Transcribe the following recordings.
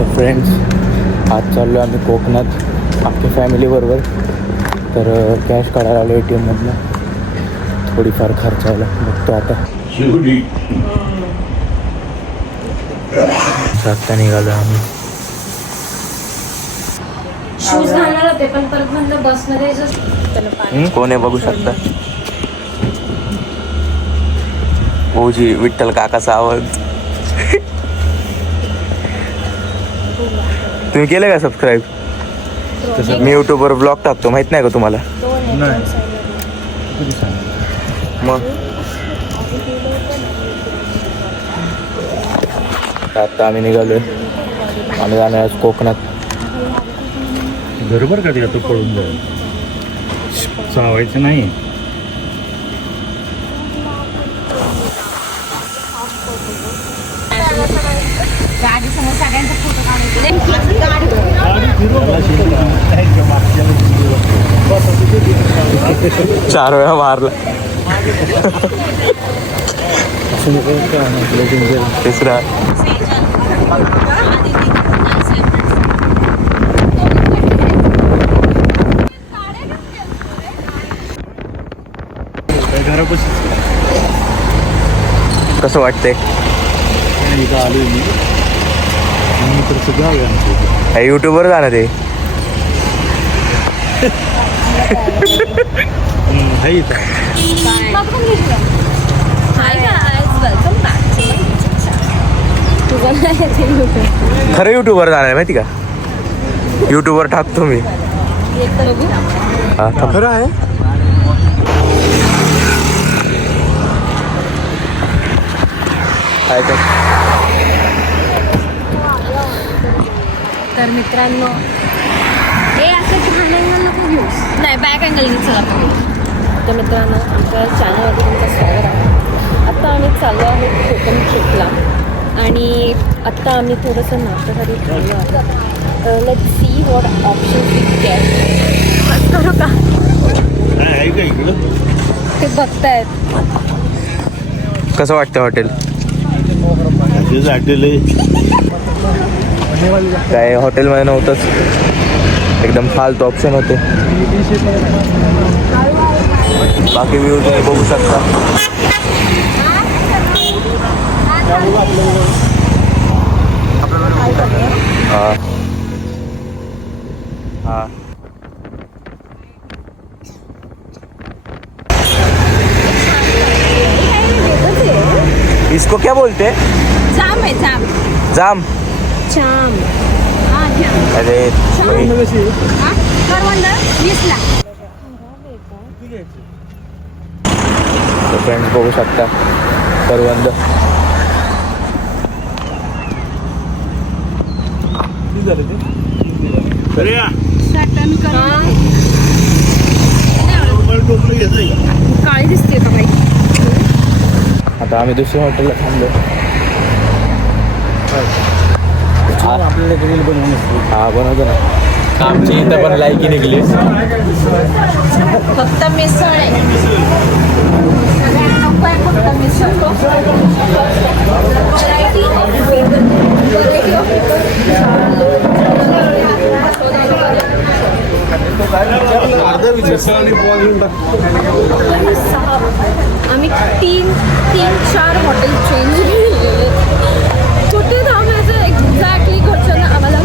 तर फ्रेंड्स आज चाललो आम्ही कोकणात आपल्या फॅमिलीबरोबर. तर कॅश काढायला आलो ATMमधनं. थोडीफार खर्चायला बघतो आता. आत्ता निघालो आम्ही. शूज घालणार होते पण परत म्हणलं बसमध्ये कोण आहे बघू शकता. ओजी विठ्ठल काकाचा आवाज. तुम्ही केलं का सबस्क्राईब? मी यूट्यूबवर ब्लॉग टाकतो, माहित नाही का तुम्हाला? मग आता आम्ही निघालोय. आम्ही जाणार आज कोकणात. बरोबर का ते आता पळून जाईल, चावायचं नाही. चार वेळा मारला. तिसरा कसं वाटतंय? इथं आलोय मी तर सगळं आहे आमचं. युट्यूबवर जाणार ते. आहे इथं. खरं युट्यूबवर जाणार माहिती का? युट्यूबवर टाकतो मी. खरं आहे. तर मित्रांनो हे असं घाण अँगल नको घेऊ. नाही बॅक अँगल घेऊ चला. तर मित्रांनो आमच्या चॅनलमध्ये तुमचं स्वागत आहे. आत्ता आम्ही चाललो आहोत कोकण ट्रिपला आणि आत्ता आम्ही थोडंसं नाश्त्यासाठी चाललो आहोत. Let's see what options we get. करू का आहे का इकडं? ते बघतायत. कसं वाटतं हॉटेल? तेच हॉटेल आहे. काय हॉटेलमध्ये नव्हतंच, एकदम फालतू ऑप्शन होते. बाकी व्ह्यू तुम्ही बघू शकता. हां हां इसको क्या बोलते? जाम आहे जाम. जाम. जाम. अरे फ्रेंड्स बघू शकता करवंद. काळी दिसते का बाई? आता आम्ही दुसऱ्या हॉटेलला थांबलो. आपल्याला रील बनवून हा बनवतो ना. आमची इथं पण लायकी निघली. फक्त मिसळ आहे. सगळ्यांना नको आहे फक्त मिसळ. आम्ही तीन चार हॉटेल चेंज केलेले. कुठे थांबायचं एक्झॅक्टली घरच्यांना आम्हाला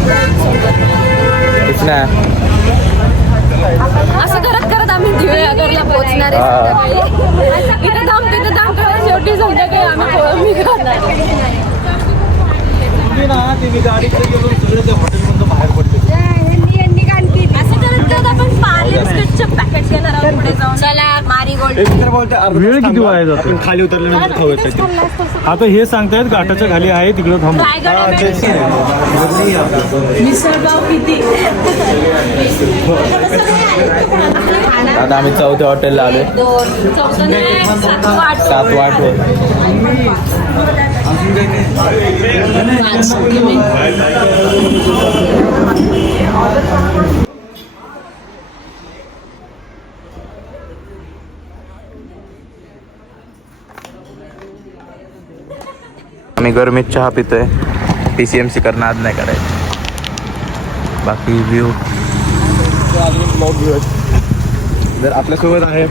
असं करत आम्ही दिवेघरला पोहोचणार आहे. इथे थांब तिथे थांब करत शेवटी संध्याकाळी आम्ही गाडीकडे गेलो सगळं त्या हॉटेलमधून बाहेर पडले. असं करत आपण पार्ले बिस्किटच्या पॅकेट घेणार आहोत पुढे जाऊन. चला मारीगोल्ड. वेळ किती वाया जातो खाली उतरल्यानंतर खाऊ. आता हे सांगतायत घाटाच्या खाली आहे तिकडं थांबू. मिसळपाव किती? आता आम्ही चौथ्या हॉटेलला आलोय. 7 वाट. आम्ही गरमीत चहा पितोय. PCMC करणार नाही करायचं. बाकी व्ह्यू अजून ब्लॉग घेऊयात. जर आपल्यासोबत आहे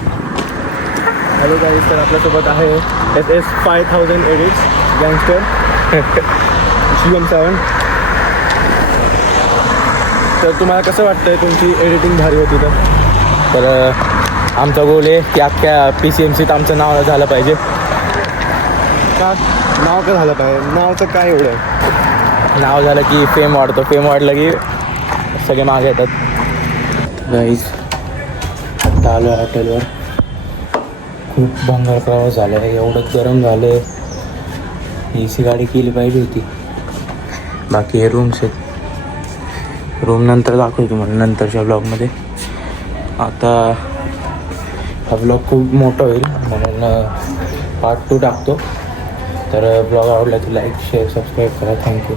हॅलो गाईज, तर आपल्यासोबत आहे SS5000 एडिट्स गँगस्टर CM7. तर तुम्हाला कसं वाटतंय तुमची एडिटिंग भारी होती तर आमचा गोल आहे की अख्ख्या PCMCत आमचं नाव झालं पाहिजे. का नाव का झालं पाहिजे? नावचं काय एवढं आहे? नाव झालं की फेम वाढतो, फेम वाढलं की सगळे मागे येतात. गाईज आता आलो हॉटेलवर. खूप भंगार प्रवास झाला आहे, एवढं गरम झालं आहे. AC गाडी केली पाहिजे होती. बाकी हे रूम्स आहेत, रूम नंतर दाखवतो तुम्हाला नंतरच्या ब्लॉगमध्ये. आता हा ब्लॉग खूप मोठा होईल म्हणून पार्ट 2 टाकतो. तर ब्लॉग आवडला तर लाईक शेअर सबस्क्राईब करा. थँक्यू.